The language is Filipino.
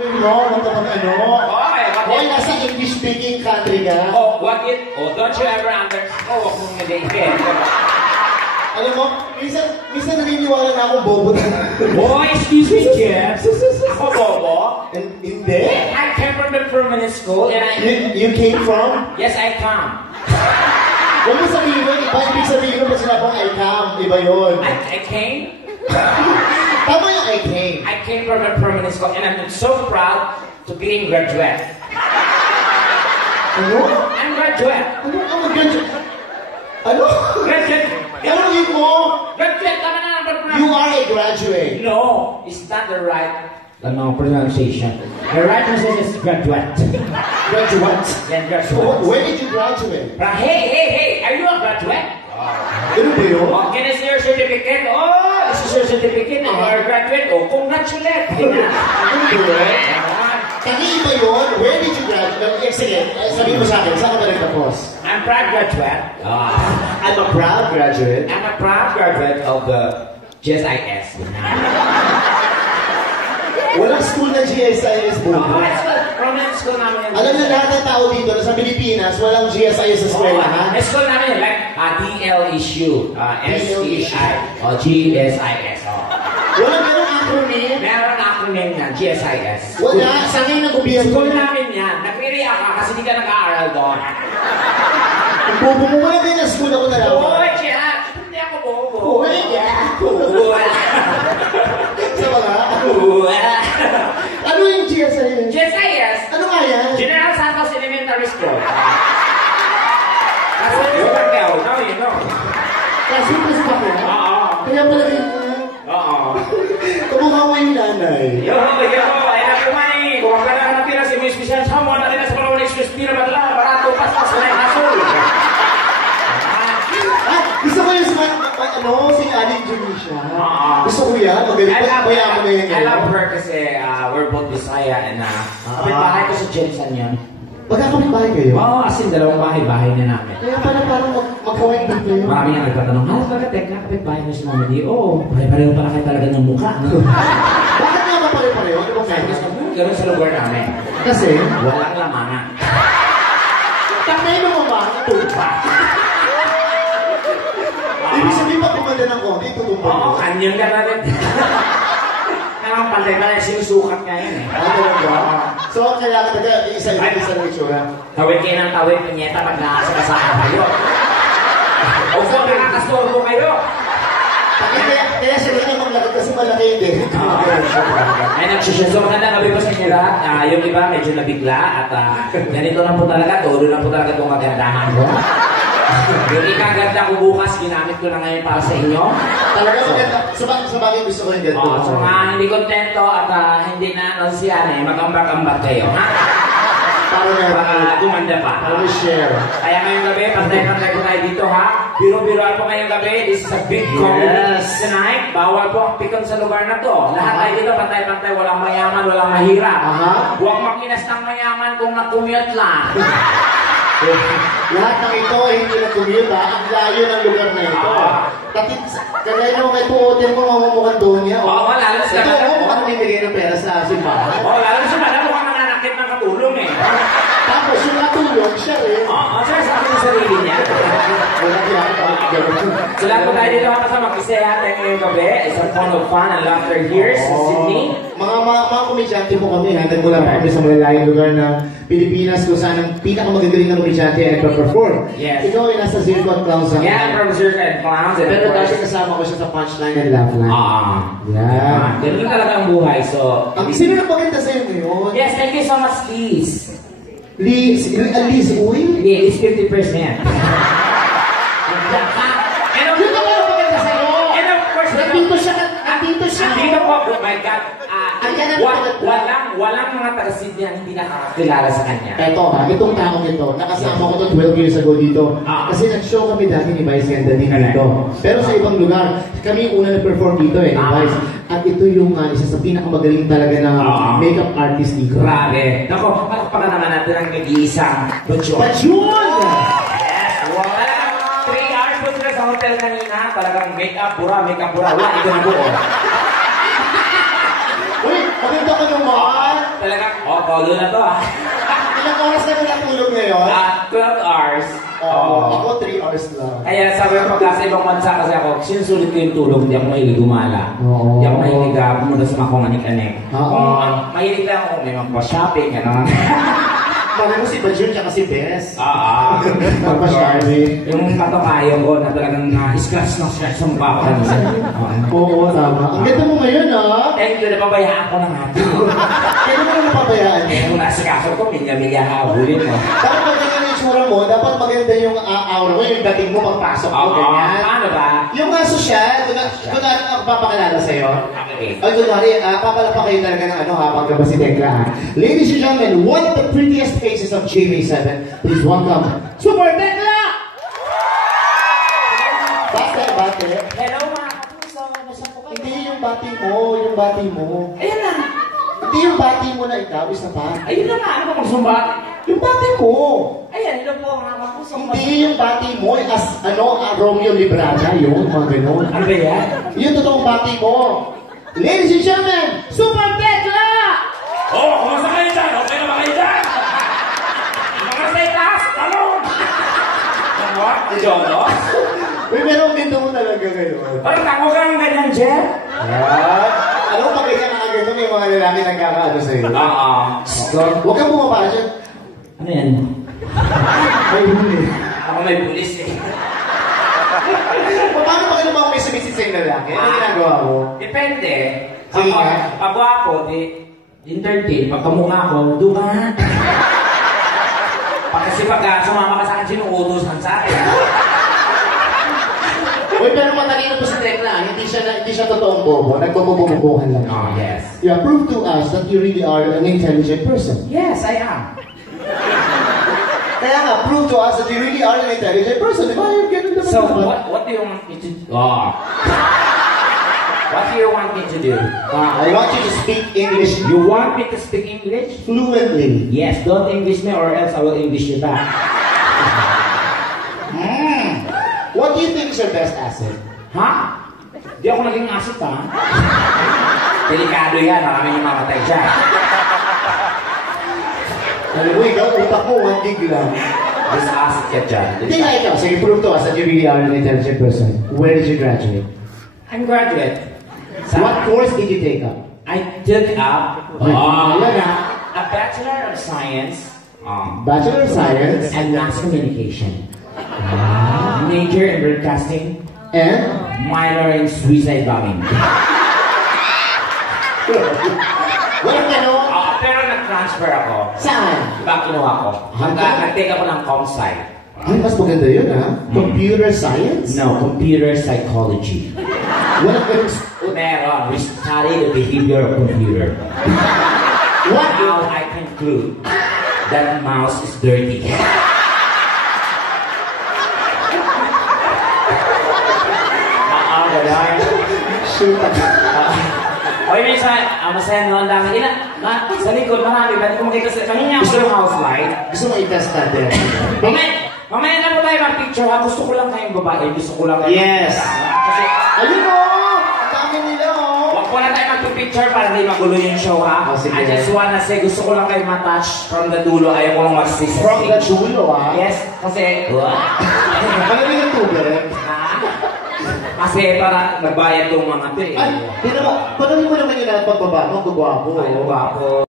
No, ano? Okay, Hoy, nasa English-speaking country ka. Oh, what it? Oh, don't you ever understand? Oh, kung nag-i-get. Alam mo, minsan naniniwala na akong bobo na. Oh, excuse me, Jeff. Ako bobo? Hindi. I came from the permanent school and You came from? Yes, I come. Huwag mo sabihin mo, iba ibig sabihin mo pag sinabang I come, iba yun. I came? Tama yung I came. I came from a permanent school and I'm so proud to be a graduate. Ano? I'm graduate. Ano ang graduate? Ano? Graduate. Ano yun mo? Graduate. Tama na ang You are a graduate. No, it's not the right pronunciation. The right pronunciation is graduate. Graduate? Yeah, graduate. So, when did you graduate? Hey, are you a graduate? Ano ba yun? Oh, can I see your certificate? Oh, this is your certificate and you are a graduate. Oh, congratulate. Ano ba yun? Kani-iba yun? Where did you graduate? Sige, sabihin mo sa akin, saan ka ba nagtapos? I'm proud graduate. I'm a proud graduate. I'm a proud graduate of the GSIS. Walang school na GSIS po. Prominent school namin. Alam na lahat ng tao dito na sa Pilipinas, walang GSIS sa eskwela, ha? School namin, like DL issue, SEI, GSIS. Walang ganong acronym? Meron acronym yan, GSIS. Wala, sa akin ng gobyerno. School namin yan. Nag-area ka kasi di ka nag-aaral doon. Bobo mo wala din na school ako nalaman. Oo, Jack! Hindi ako bobo. Wala yan. Sa mga? Ano yung GSIS? GSIS? Ano nga yan? General Santos Elementary School. That's what it's called now. Now you know. Kasi kasi pa kaya? Oo. Kaya pala din. Oo. Kumukha mo yung nanay. Yo, ay nakumani. Kung ka na natira si Miss Michelle Samo, natin sa mga next year ba barato, paspas na yung hasol. Gusto ko yung si Aling Junisha. Gusto ko yan. Magaling pa yaman na yan. I love her kasi we're both Bisaya and kapit-bahay ko sa Jensen yun. Magkakapit-bahay kayo? Oo, as in dalawang bahay na namin. Kaya pala parang magkawin din kayo. Marami nga nagtatanong, bakit teka, kapit-bahay mo si Mama Di? Oo, pare-pareho pala kayo talaga ng mukha. Bakit nga ba pare-pareho? Ano ba kaya? Ganun sa lugar namin. Kasi? Walang lamangan. Takay mo ba? Tupa. Ibig sabihin pa pumanda ng konti, tutumpa mo. Oo, kanyon ka na rin. Parang pantay na yung sinusukat nga yun eh. Ba? So, kailangan talaga isa ng itsura. Tawid kayo ng tawid, pinyeta, pag nakasakasama kayo. O kung nakakastorbo kayo. Kaya sila na maglakad kasi malaki yun din. Ay, nagsusya. So, magandang gabi po sa inyo lahat. Yung iba medyo nabigla at ganito lang po talaga. Todo lang po talaga itong kagandahan ko. Yung ikaganda ko bukas, ginamit ko na ngayon para sa inyo. Talaga maganda. Sa bagay gusto ko yung ganito. So mga hindi kontento at hindi na anonsyan mag-ambak-ambak kayo. Ha? Para gumanda pa. Para share. Kaya ngayong gabi, pantay-pantay ko tayo dito ha. Biro-biroan po ngayong gabi. This is a big comedy tonight. Bawal po ang pikon sa lugar na to. Lahat tayo dito, pantay-pantay. Walang mayaman, walang mahirap. Huwag makinas ng mayaman kung na-commute lang. Lahat ng ito, hindi na commute ha. Ang layo ng lugar na ito. Kaya nung may puotin mo, mamumukan doon niya. Oo, lalo sa ito, mukhang namimigay ng pera sa simbahan. Oo, lalo sa madam, mukhang nananakit ng katulong eh. Tapos yung katulong, siya rin. Oo, siya sa akin yung sarili niya. Wala kaya So lahat po tayo dito kasama mag-isaya tayo ngayong gabi. It's a fun of fun and laughter here sa Sydney. Mga komedyante po kami, hatid mula pa kami sa malalayong lugar ng Pilipinas kung saan ang pinakamagagaling na komedyante ay nagpa-perform. Yes. Ikaw ay nasa Circo at Clowns. Yeah, I'm from Circo and Clowns. Pero dati kasama ko siya sa Punchline and Laugh Line. Yeah. Ganun talaga ang buhay. So, sino nagpaganda sa'yo ngayon? Yes, thank you so much, Liz. Liz, uy? Liz, 50%. Yun na pala maganda sa'yo. And of course, nandito siya. Dito po, oh my God. Walang mga taga-Sydney ang hindi nakakakilala sa kanya. Eto ha, itong taong ito, nakasama ko to 12 years ago dito. Kasi nag-show kami dati ni Vice Ganda din dito. Pero sa ibang lugar, kami yung una nag-perform dito ni Vice. At ito yung isa sa pinakamagaling talaga na makeup artist dito. Grabe. Nako, palakpakan naman natin ang nag-iisang Bachon. Bachon! Yes! Wala. 3 hours po sila sa hotel kanina. Talagang make-up bura. Wala, ito na buo. Uy, maganda ka naman. Talaga todo na to ah. Ilang oras ka na natulog ngayon? 12 hours. Ako 3 hours lang. Kaya sabi ko pag sa ibang bansa kasi ako, sinusulit ko yung tulog, hindi ako mahilig gumala. Hindi ako mahilig pumunta sa mga kunganik-anik. Kung mahilig lang ako, may magpa-shopping, gano'n. Pagod mo si Bajun tsaka si Bes. Magpa-shopping. Yung katokayo ko na talagang scratch sa mukha ko kanina. Oo, tama. Ang ganda mo ngayon, ah. Thank you, napabayaan ko ng atin. Kailan mo na napabayaan niya? Kung nasa kaso ko, milya-milya habulin mo. Dapat maganda yung itsura mo, dapat maganda yung aura mo, yung dating mo pagpasok mo, ganyan. Ano ba? Yung social, kung ako papakilala sa'yo, Okay. ay kunwari, papalapa kayo talaga ng paglabas si Tekla, ha? Ladies and gentlemen, one of the prettiest faces of JV7, please welcome, Super Tekla! Bate. Hello mga kapuso, nasa po kayo? Hindi yung bati mo. Ayan na. Hindi yung bati mo na ikaw, isa pa. Ayun na nga, ano ba kung sumbat? Yung bati ko. Ayan, hello po mga kapuso. Hindi yung bati mo, as Romeo Librada, yun, mga ganun. Ano ba yan? Yung totoong bati mo. Ladies and gentlemen, Super Tekla! Kumusta kayo dyan? Okay na ba kayo dyan? Mga sa itaas, talong! Ano? Jono? Uy, pero ang ganda mo talaga ngayon. Parang tango kang ganyan, Jer? Alam mo, pag ganyan ang ganda, may mga lalaki nagkakaano sa'yo. Huwag kang bumaba dyan. Ano yan? May huli. Ako may pulis eh. Paano pa ka naman may sumisit sa'yo lalaki? Ano ginagawa mo? Depende. Sige nga. Pag ako, entertain. Pag kamukha ko, duman. Kasi pag sumama ka sa akin, sinuutosan sa akin. Uy, pero matalino po si Tekla. Hindi siya totoong bobo. Nagbobobobohan lang. Oh, yes. You have proved to us that you really are an intelligent person. Yes, I am. Kaya nga, prove to us that you really are an intelligent person. Di ba? Yung ganun naman. So, what do you want me to do? What do you want me to do? I want you to speak English You want me to speak English? fluently. Yes, don't English me or else I will English you back. What do you think is your best asset? Ha? Di ako naging asset ha? Delikado yan, maraming yung mamatay dyan. Alam mo, ikaw, utak mo, 1 gig lang. This asset ka dyan. Hindi nga ikaw, so you prove to us that you really are an intelligent person. Where did you graduate? I'm graduate. What course did you take up? I took up Ayan na. a Bachelor of Science Bachelor of Science and Mass Communication. Major in Broadcasting. and Minor in Suicide Bombing. walang gano'n. Pero nag-transfer ako. Saan? Iba ang kinuha ko. Nag-take ako ng ComSci. Ay, mas maganda yun, ha? Computer science? No, Computer Psychology. Walang gano'n. Meron. We study the behavior of computer. What? Now I conclude that mouse is dirty. Shoot. Oy, minsan, masaya no, ang dami. Sa likod, marami. Ba't kung makita sa kanina ako yung house light? Gusto mo i-test natin? Mamaya na po tayo mag-picture ha. Gusto ko lang kayong babae. Gusto ko lang kayong Yes. Kasi, Ayun o! Ang dami nila o! wag po na tayo mag-picture para di magulo yung show ha. Sige. I just wanna say, gusto ko lang kayo matouch from the dulo. Ayaw ko lang mag-sisig. From the dulo, ha? Yes, kasi... Malamig ang tubig. Kasi para nagbayad tong mga to eh. Ay, tinan mo, panoorin mo naman yung lahat pagbaba mo, gagwapo. Ay, gwapo.